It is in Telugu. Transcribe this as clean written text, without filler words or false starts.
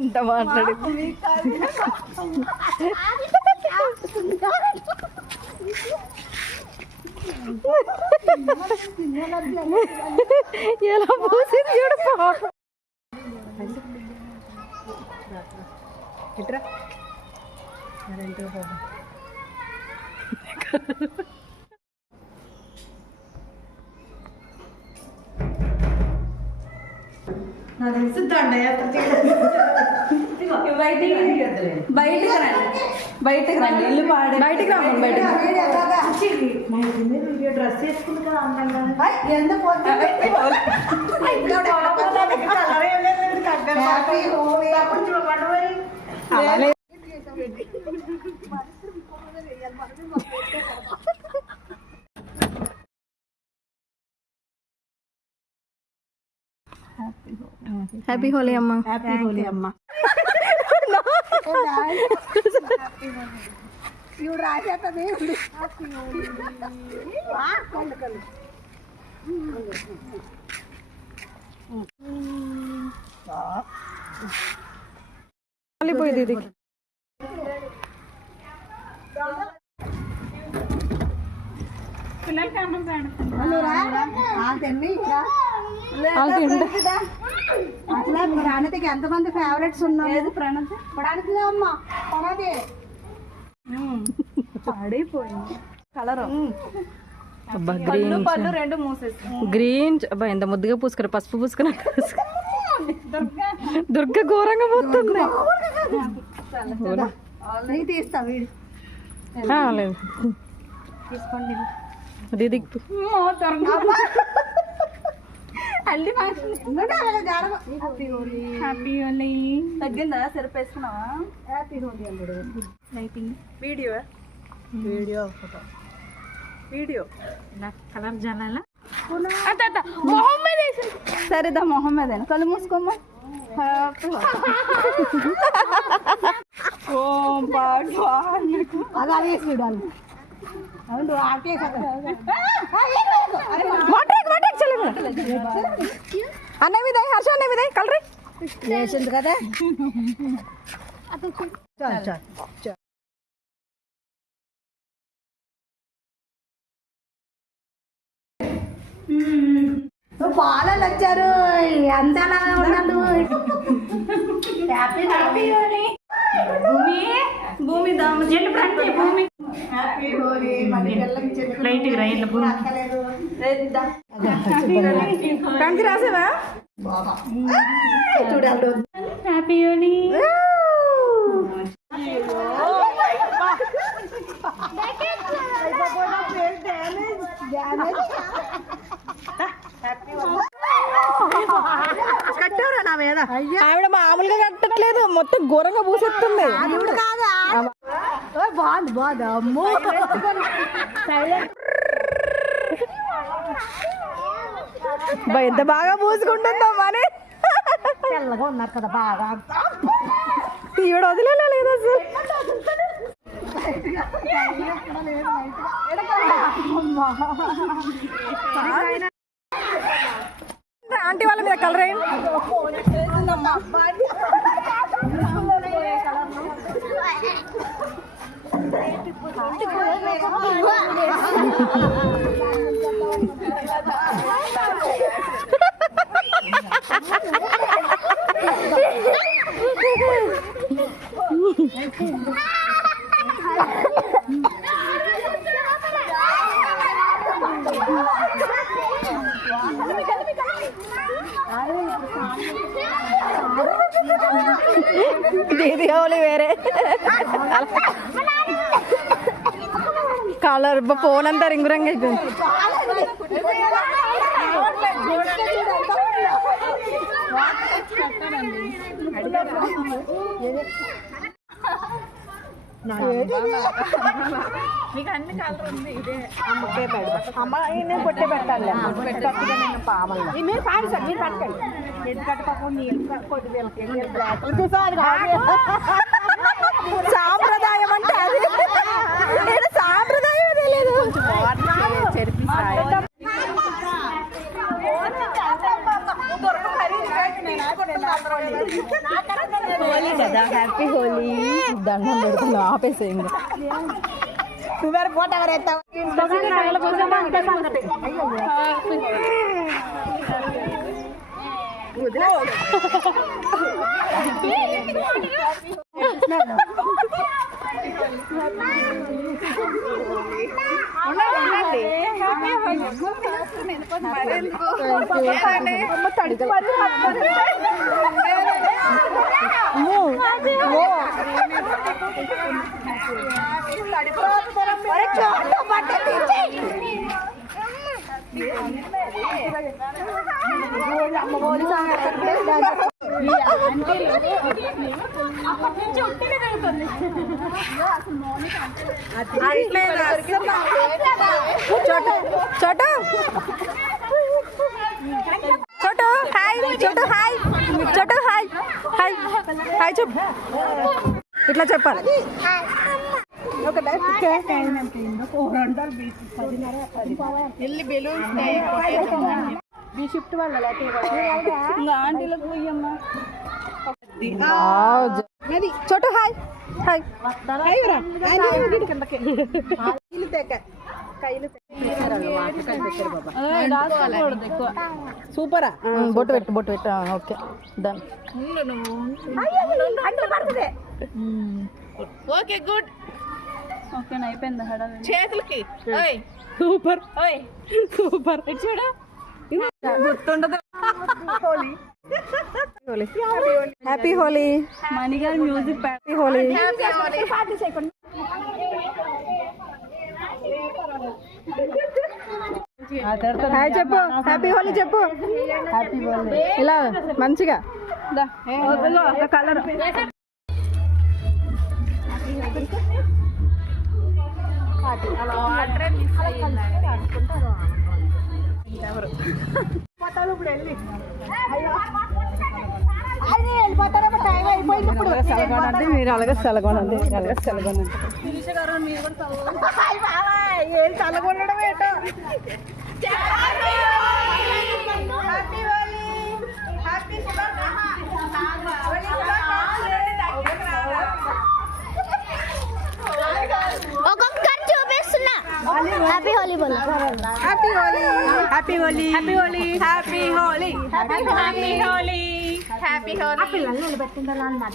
ఎంత మాట్లాడు ఎలా పూసింది చూడు ఇట్రా నాకు తెలిసి దండయాత్ర బయటకు రండి ఇల్లు పాడే బయటకు రాము డ్రెస్ వేసుకుంది కదా అందంగా ఎందుకు హ్యాపీ హోలీ అమ్మ హ్యాపీ హోలీ అమ్మ ఇవిడు రాసేస్తుంది పోయింది ఇది పిల్లలకి అన్నం అసలు ప్రణతికి ఎంతమంది ఫేవరెట్స్ ఉన్నారు ప్రణతి అమ్మ ప్రణతి పాడైపోయింది కలర్ పళ్ళు రెండు మూసేసి గ్రీన్ అబ్బా ఎంత ముద్దుగా పూసుకున్నారు పసుపు పూసుకున్నారు దుర్గ ఘోరంగా పోతుంది తీస్తా లేదు తీసుకోండి తగ్గిందా సరిపేసుకున్నావా హ్యాపీ హోలీ అల్లుడు lighting video photo video colour జనాలా మొహం మీద సరేదా మొహం మీద కళ్ళు మూసుకోమ్మా అలా వేసి చూడాలి అవును ఆకే అన్న మీద హర్ష అన్న మీద కలర్ వేసింది కదా చాలు చాలు పాలలు వచ్చారు అంతలా ఉన్నాడు హ్యాపీ హ్యాపీ హోలీ భూమి దామ భూమి హ్యాపీ హోలీ లైట్ రైల్ కంకి రాసావా చూడాలి హ్యాపీ హోలీ కట్టారా నా మీద ఆవిడ మామూలుగా కట్టట్లేదు మొత్తం ఘోరంగా పూసేస్తుంది బాగుంది బాగుంది అమ్మో ఎంత బాగా పూసుకుంటుందో మరి తెల్లగా ఉన్నారు కదా బాగా ఈవిడ వదిలేదు అసలు ఆంటీ వాళ్ళ మీద కలర్ దీపావళి వేరే కలర్ ఫోన్ అంతా రింగు రంగు అయిపోయింది. పొట్టే పెట్టాలి మీరు పాడు సార్ మీరు పట్టుకోండి ఎందుకంటే పాపం సాంప్రదాయం అంటే అది సాంప్రదాయం తెలియదు. హోలీ కదా, హ్యాపీ హోలీ. దండం పెడుతున్నా, ఆపేసే ఇంకా. నువ్వేరు ఫోటో ఎవరు ఎత్తావు చోటు చోటు హాయ్, చోటు హాయ్, చోటు హాయ్, హాయ్ హాయ్ చెప్పు. ఇట్లా చెప్పాలి. చోటు హాయ్, హాయ్. సూపరా బొట్టు పెట్టు, బొట్టు పెట్టు. Okay done. Okay good. Okay అయిపోయింది. హడావిడి చేతులకి. సూపర్ సూపర్ చూడ గుర్తుండదు. హ్యాపీ హోలీ. మణిగారి మ్యూజిక్ హ్యాపీ హోలీ. హాయ్ చెప్పు, హ్యాపీ హోలీ చెప్పు. ఇలా మంచిగా కలర్ సెలగొనండి, మీరు అలాగే సెలగొనండి, అలాగే సెలగొనండి. ఏం చల్లగొనడం ఏంటో. ఒక్కొక్కరు చూపిస్తున్నా. హ్యాపీ హోలీ బోలో. Happy Holi happy Holi happy Holi happy Holi happy Holi happy Holi. పిల్లల్ని నిలబెట్టిండాలి అన్నమాట.